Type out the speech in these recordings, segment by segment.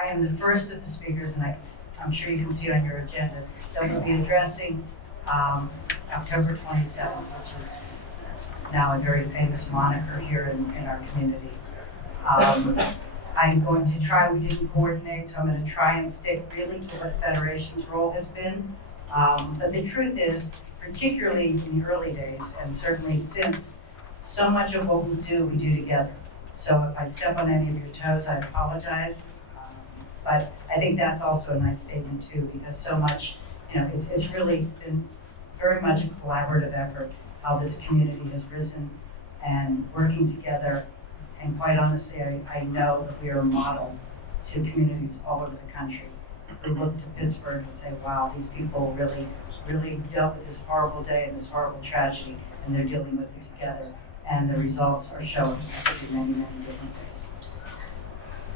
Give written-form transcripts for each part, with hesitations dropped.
I am the first of the speakers, and I'm sure you can see on your agenda that we'll be addressing October 27th, which is now a very famous moniker here in our community. I'm going to try, we didn't coordinate, so I'm going to try and stick really to what Federation's role has been. But the truth is, particularly in the early days, and certainly since, so much of what we do together. So if I step on any of your toes, I apologize. But I think that's also a nice statement too, because so much, it's really been very much a collaborative effort, how this community has risen and working together. And quite honestly, I know that we are a model to communities all over the country. We look to Pittsburgh and say, wow, these people really dealt with this horrible day and this horrible tragedy, and they're dealing with it together. And the results are showing in many, many different ways.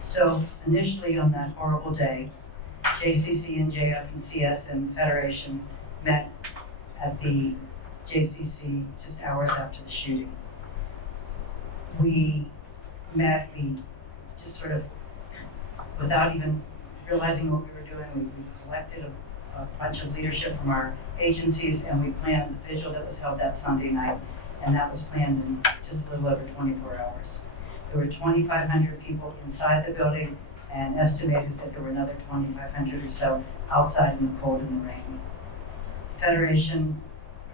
So initially on that horrible day, JCC and JF&CS and Federation met at the JCC just hours after the shooting. We just sort of, without even realizing what we were doing, we collected a bunch of leadership from our agencies, and we planned the vigil that was held that Sunday night, and that was planned in just a little over 24 hours. There were 2,500 people inside the building, and estimated that there were another 2,500 or so outside in the cold and the rain. Federation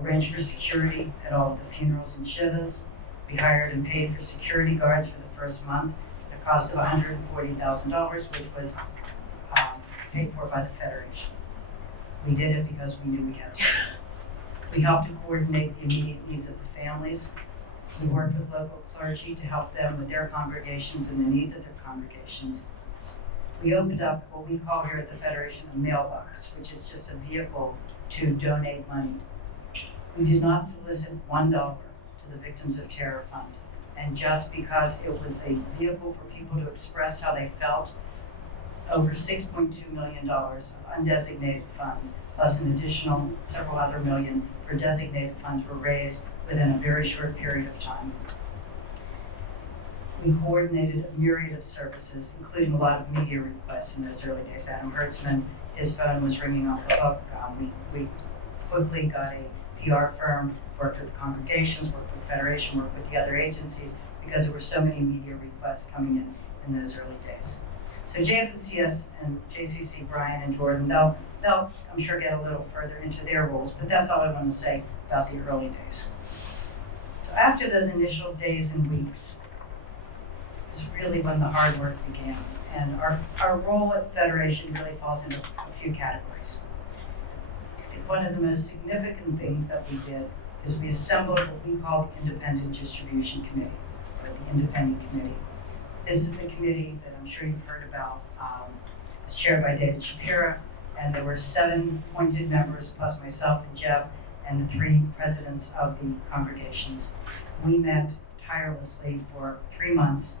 arranged for security at all of the funerals and shivas. We hired and paid for security guards for the first month at a cost of $140,000, which was paid for by the Federation. We did it because we knew we had to. We helped to coordinate the immediate needs of the families. We worked with local clergy to help them with their congregations and the needs of their congregations. We opened up what we call here at the Federation a mailbox, which is just a vehicle to donate money. We did not solicit $1 to the Victims of Terror Fund. And just because it was a vehicle for people to express how they felt, over $6.2 million of undesignated funds, plus an additional several other million for designated funds were raised within a very short period of time. We coordinated a myriad of services, including a lot of media requests in those early days. Adam Hertzman, his phone was ringing off the hook. We quickly got a PR firm, worked with congregations, worked with Federation, worked with the other agencies, because there were so many media requests coming in those early days. So JF&CS and JCC, Brian and Jordan, they'll I'm sure get a little further into their roles, but that's all I want to say about the early days. So after those initial days and weeks is really when the hard work began. And our role at Federation really falls into a few categories. I think one of the most significant things that we did is we assembled what we call the Independent Distribution Committee, or the Independent Committee. This is the committee that I'm sure you've heard about. It's chaired by David Shapira, and there were 7 appointed members, plus myself and Jeff, and the 3 presidents of the congregations. We met tirelessly for 3 months,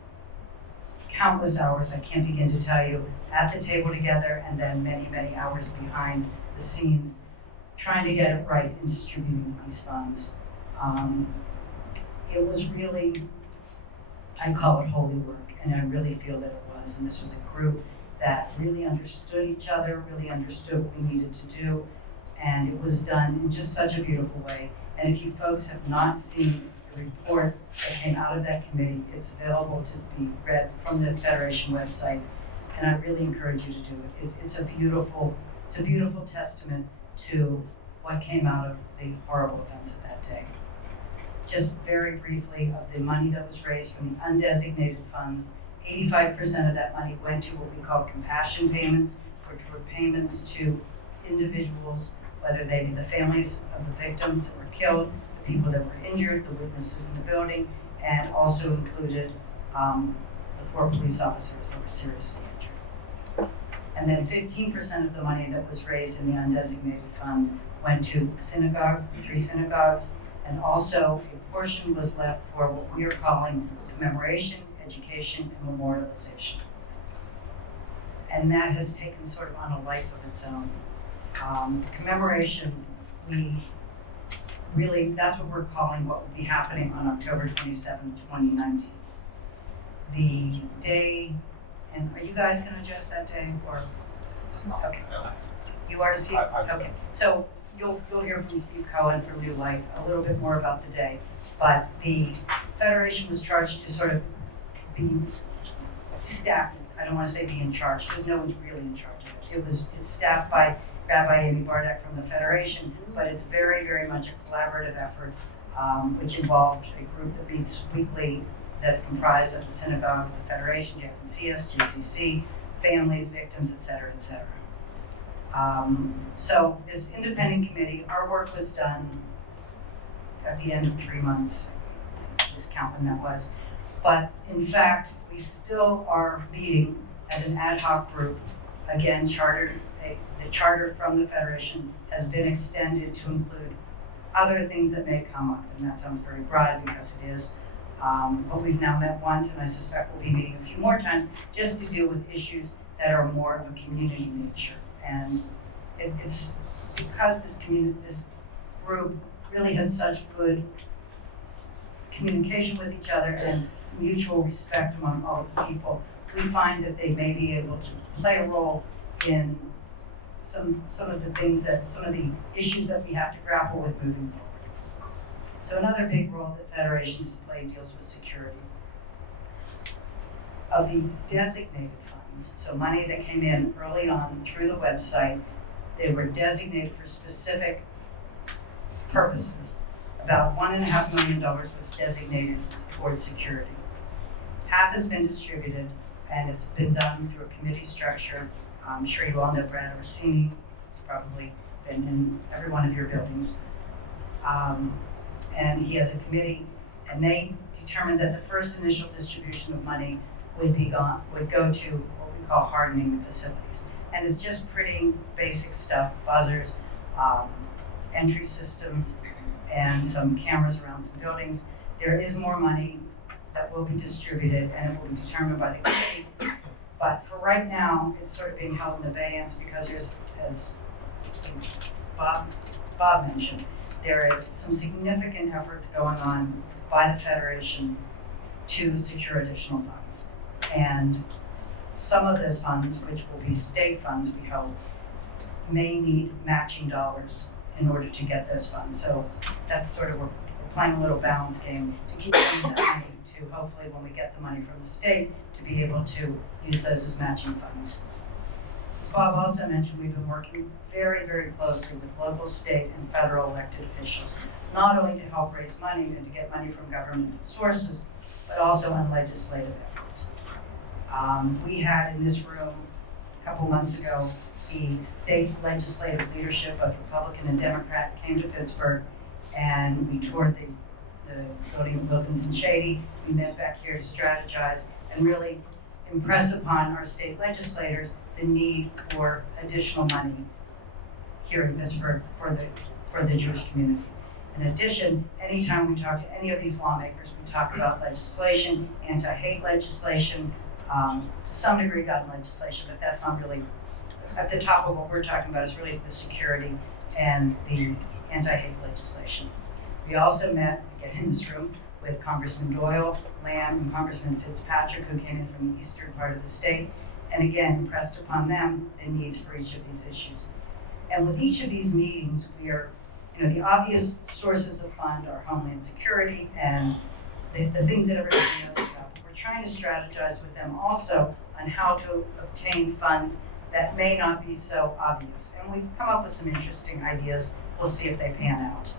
countless hours, I can't begin to tell you, at the table together, and then many, many hours behind the scenes, trying to get it right in distributing these funds. It was really, I call it holy work, and I really feel that it was. And this was a group that really understood each other, really understood what we needed to do, and it was done in just such a beautiful way. And if you folks have not seen the report that came out of that committee, it's available to be read from the Federation website, and I really encourage you to do it. It's a beautiful testament to what came out of the horrible events of that day. Just very briefly, of the money that was raised from the undesignated funds, 85% of that money went to what we call compassion payments, which were payments to individuals, whether they be the families of the victims that were killed, the people that were injured, the witnesses in the building, and also included the 4 police officers that were seriously injured. And then 15% of the money that was raised in the undesignated funds went to synagogues, the 3 synagogues, and also a portion was left for what we are calling commemoration, education, and memorialization. And that has taken sort of on a life of its own. Commemoration, that's what we're calling what will be happening on October 27, 2019. The day And are you guys going to address that day, or? Okay. You are Steve? Okay. So you'll hear from Steve Cohen from New Light a little bit more about the day. But the Federation was charged to sort of be staffed. I don't want to say be in charge, because no one's really in charge of it. It's staffed by Rabbi Amy Bardak from the Federation, but it's very, very much a collaborative effort, which involved a group that meets weekly that's comprised of the synagogues, the Federation, JFNCS, GCC, families, victims, et cetera, et cetera. So this independent committee, our work was done at the end of 3 months. Just count when that was. But in fact, we still are meeting as an ad hoc group. Again, the charter from the Federation has been extended to include other things that may come up, and that sounds very broad because it is. But we've now met once, and I suspect we'll be meeting a few more times just to deal with issues that are more of a community nature. And it's because this group really had such good communication with each other and mutual respect among all the people, we find that they may be able to play a role in some of the issues that we have to grapple with moving forward. So another big role that Federation has played deals with security. Of the designated funds, so money that came in early on through the website, they were designated for specific purposes. About $1.5 million was designated towards security. Half has been distributed, and it's been done through a committee structure. I'm sure you all know Brad Orsini. He's probably been in every one of your buildings. And he has a committee, and they determined that the first initial distribution of money would go to what we call hardening the facilities. And it's just pretty basic stuff, buzzers, entry systems, and some cameras around some buildings. There is more money that will be distributed, and it will be determined by the committee. But for right now, it's sort of being held in abeyance because there's, as Bob mentioned, there is some significant efforts going on by the Federation to secure additional funds. And some of those funds, which will be state funds, we hope, may need matching dollars in order to get those funds. So that's sort of, we're playing a little balance game to keep that money to hopefully when we get the money from the state to be able to use those as matching funds. As Bob also mentioned, we've been working very, very closely with local, state, and federal elected officials, not only to help raise money and to get money from government sources, but also on legislative efforts. We had in this room a couple months ago, the state legislative leadership, both Republican and Democrat, came to Pittsburgh, and we toured the building of Wilkins and Shady. We met back here to strategize and really impress upon our state legislators the need for additional money here in Pittsburgh for the Jewish community. In addition, anytime we talk to any of these lawmakers, we talk about legislation, anti-hate legislation, to some degree gun legislation, but that's not really at the top of what we're talking about. Is really the security and the anti-hate legislation. We also met, again in this room, with Congressman Doyle, Lamb, and Congressman Fitzpatrick, who came in from the eastern part of the state, and again impressed upon them the needs for each of these issues. And with each of these meetings, we are, the obvious sources of fund are Homeland Security and the things that everybody knows about. But we're trying to strategize with them also on how to obtain funds that may not be so obvious. And we've come up with some interesting ideas. We'll see if they pan out.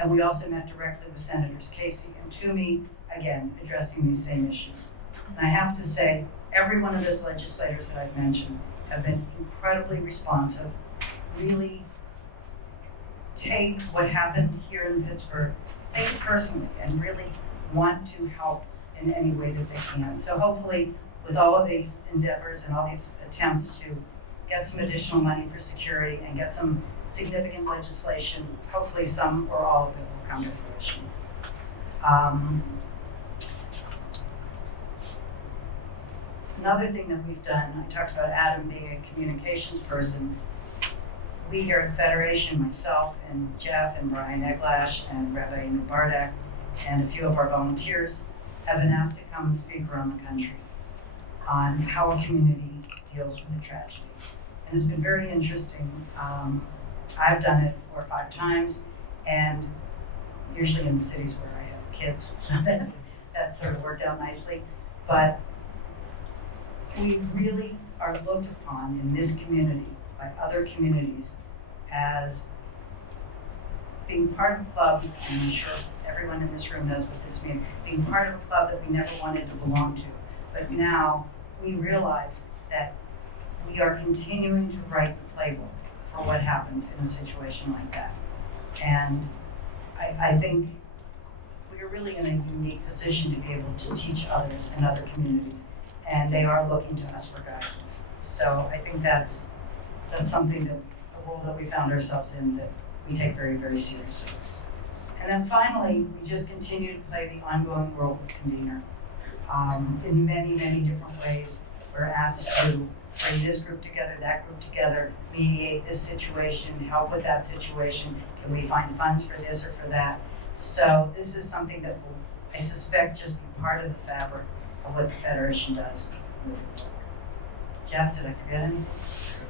And we also met directly with Senators Casey and Toomey, again, addressing these same issues. And I have to say, every one of those legislators that I've mentioned have been incredibly responsive, really take what happened here in Pittsburgh, take it personally, and really want to help in any way that they can. So hopefully, with all of these endeavors and all these attempts to get some additional money for security and get some significant legislation, hopefully some or all of it will come to fruition. Another thing that we've done, I talked about Adam being a communications person. We here at Federation, myself and Jeff and Brian Eglash and Rabbi Amy Bardak and a few of our volunteers have been asked to come and speak around the country. on how a community deals with a tragedy. And it's been very interesting. I've done it 4 or 5 times, and usually in cities where I have kids, so that sort of worked out nicely. But we really are looked upon in this community by other communities as being part of a club, and I'm sure everyone in this room knows what this means, being part of a club that we never wanted to belong to. But now we realize that we are continuing to write the playbook for what happens in a situation like that. And I think we are really in a unique position to be able to teach others in other communities, and they are looking to us for guidance. So I think that's something that the role that we found ourselves in that we take very, very seriously. And then finally, we just continue to play the ongoing role of convener. In many, many different ways, we're asked to bring this group together, that group together, mediate this situation, help with that situation. Can we find funds for this or for that? So this is something that will, I suspect, just be part of the fabric of what the Federation does moving forward. Jeff, did I forget anything?